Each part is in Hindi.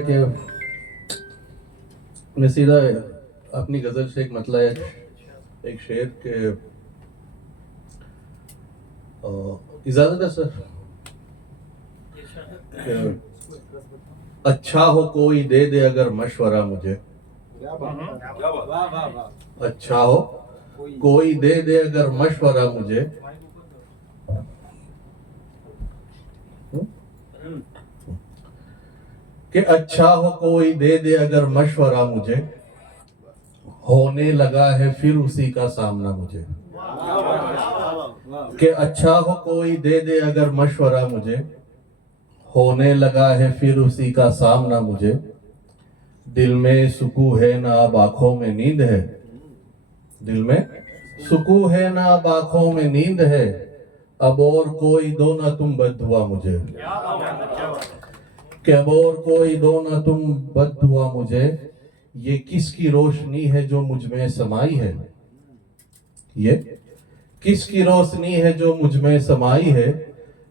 कि मैं सीधा अपनी गजल से एक मतलब एक शेर के इजाजत है सर कि अच्छा हो कोई दे दे अगर मशवरा मुझे, अच्छा हो कोई दे दे अगर मशवरा मुझे, कि अच्छा हो कोई दे दे अगर मशवरा मुझे, होने लगा है फिर उसी का सामना मुझे। कि अच्छा हो कोई दे दे अगर मशवरा मुझे, होने लगा है फिर उसी का सामना मुझे। दिल में सुकून है ना अब आंखों में नींद है, दिल में सुकून है ना अब आंखों में नींद है, अब और कोई दो ना तुम बद्दुआ मुझे। कि अब और कोई दो ना तुम बद्दुआ मुझे, ये किसकी रोशनी है जो मुझ में समाई है, ये किसकी रोशनी है जो मुझ में समाई है,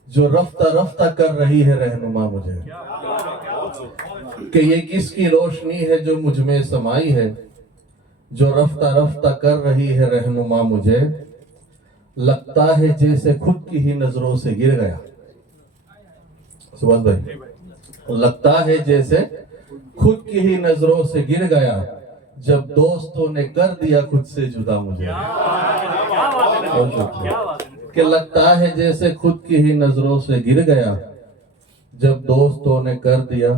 जो रफ्ता रफ्ता कर रही है रहनुमा मुझे। कि ये किसकी रोशनी है जो मुझ में समाई है, जो रफ्ता रफ्ता कर रही है रहनुमा मुझे। लगता है जैसे खुद की ही नजरों से गिर गया, सुभाष भाई, लगता है जैसे खुद की ही नजरों से गिर गया, जब दोस्तों ने कर दिया खुद से जुदा मुझे। कि लगता है जैसे खुद की ही नजरों से गिर गया, जब दोस्तों ने कर दिया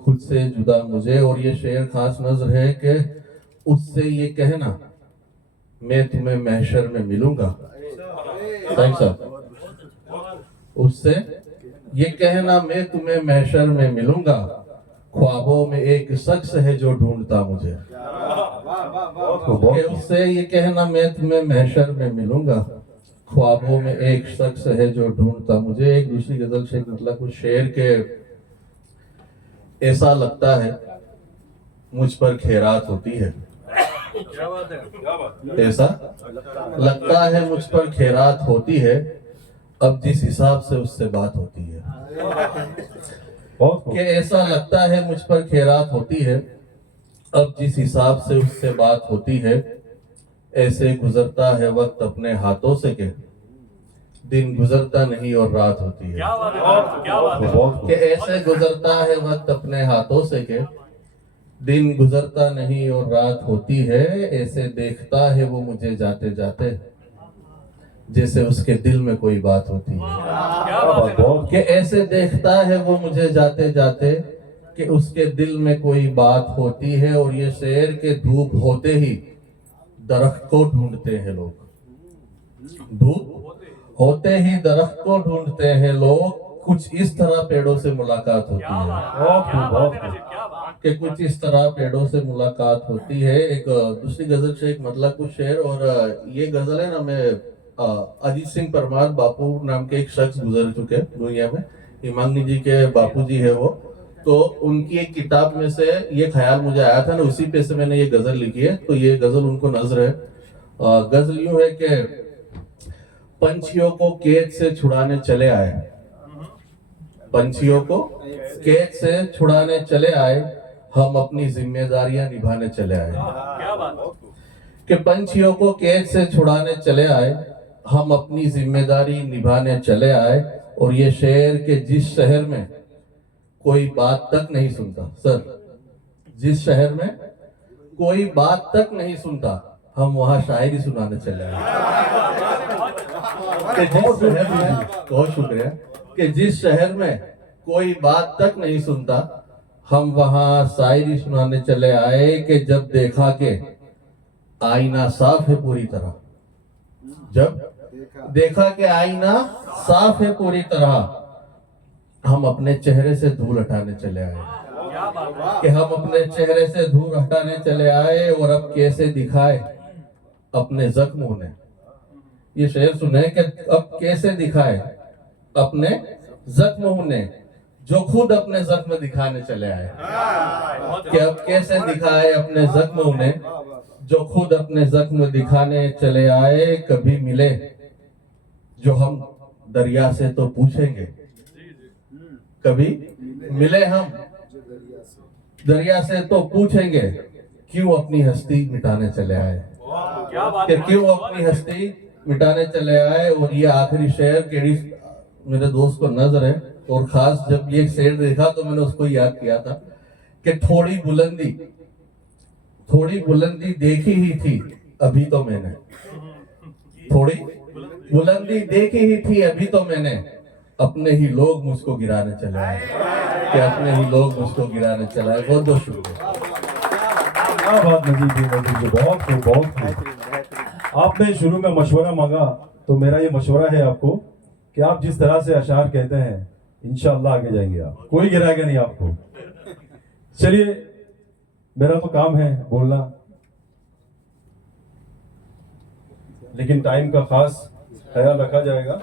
खुद से जुदा मुझे। और ये शेर खास नज़र है कि उससे ये कहना मैं तुम्हें महशर में मिलूंगा, साहब, उससे ये कहना मैं तुम्हें महशर में मिलूंगा, ख्वाबों में एक शख्स है जो ढूंढता मुझे। कि उससे ये कहना मैं तुम्हें महशर में मिलूंगा, ख्वाबों में एक शख्स है जो ढूंढता मुझे। एक दूसरी गजल से मतलब कुछ शेर के ऐसा लगता है मुझ पर खैरात होती है, ऐसा लगता है मुझ पर खैरात होती है, अब जिस हिसाब से उससे बात होती है। कि ऐसा लगता है मुझ पर खैरात होती है, अब जिस हिसाब से उससे बात होती है। ऐसे गुजरता है वक्त अपने हाथों से के, दिन गुजरता नहीं और रात होती है। क्या बात है। कि ऐसे गुजरता है वक्त अपने हाथों से के, दिन गुजरता नहीं और रात होती है। ऐसे देखता है वो मुझे जाते जाते, जैसे उसके दिल में कोई बात होती है। कि ऐसे देखता है वो मुझे जाते जाते, कि उसके दिल में कोई बात होती है। और ये शेर के धूप होते ही दरख्त को ढूंढते हैं लोग, धूप होते ही दरख्त को ढूंढते हैं लोग। कुछ इस तरह पेड़ों से मुलाकात होती है, कि कुछ इस तरह पेड़ों से मुलाकात होती है। एक दूसरी गजल से एक मतलब कुछ शेर, और ये गजल है ना, मैं अजीत सिंह परमार बापू नाम के एक शख्स गुजर चुके दुनिया में, हिमांगी जी के बापूजी है वो, तो उनकी एक किताब में से ये ख्याल मुझे आया था ना, उसी पे से मैंने ये गजल लिखी है। तो ये गजल उनको नजर है। गजल यूं है कि पंछियों को कैद से छुड़ाने चले आए, पंछियों को कैद से छुड़ाने चले आए, हम अपनी जिम्मेदारियां निभाने चले आए। कि पंछियों को कैद से छुड़ाने चले आए, हम अपनी जिम्मेदारी निभाने चले आए। और ये शेर के जिस शहर में कोई बात तक नहीं सुनता, सर, जिस शहर में कोई बात तक नहीं सुनता, हम वहां शायरी सुनाने चले आए। बहुत शुक्रिया। कि जिस शहर में कोई बात तक नहीं सुनता, हम वहां शायरी सुनाने चले आए। कि जब देखा के आईना साफ है पूरी तरह, जब देखा कि आईना साफ है पूरी तरह, हम अपने चेहरे से धूल हटाने चले आए। कि हम अपने चेहरे से धूल हटाने चले आए, और अब कैसे दिखाए अपने जख्मों ने। ये शेर सुने कि अब कैसे दिखाए अपने जख्मों ने, जो खुद अपने जख्म दिखाने चले आए। कि अब कैसे दिखाए अपने जख्मों ने, जो खुद अपने जख्म दिखाने चले आए। कभी मिले जो हम दरिया से तो पूछेंगे, कभी मिले हम दरिया से तो पूछेंगे क्यों अपनी हस्ती मिटाने चले आए, कि क्यों अपनी हस्ती मिटाने चले आए। और ये आखिरी शेर केड़ी मेरे दोस्त को नजर है, और खास जब ये शेर देखा तो मैंने उसको याद किया था कि थोड़ी बुलंदी देखी ही थी अभी तो मैंने, थोड़ी बुलंदी देखी ही थी अभी तो मैंने, अपने ही लोग मुझको गिराने चले आए, कि अपने ही लोग मुझको गिराने चले आए। बहुत बहुत शुक्रिया। क्या बात नजीब जी, बहुत खूब, बहुत खूब। आपने शुरू में मशवरा मांगा, तो मेरा ये मशवरा है आपको कि आप जिस तरह से अशार कहते हैं इंशाअल्लाह आगे जाएंगे आप, कोई गिराएगा नहीं आपको। चलिए, मेरा तो काम है बोलना, लेकिन टाइम का खास ख्याल रखा जाएगा।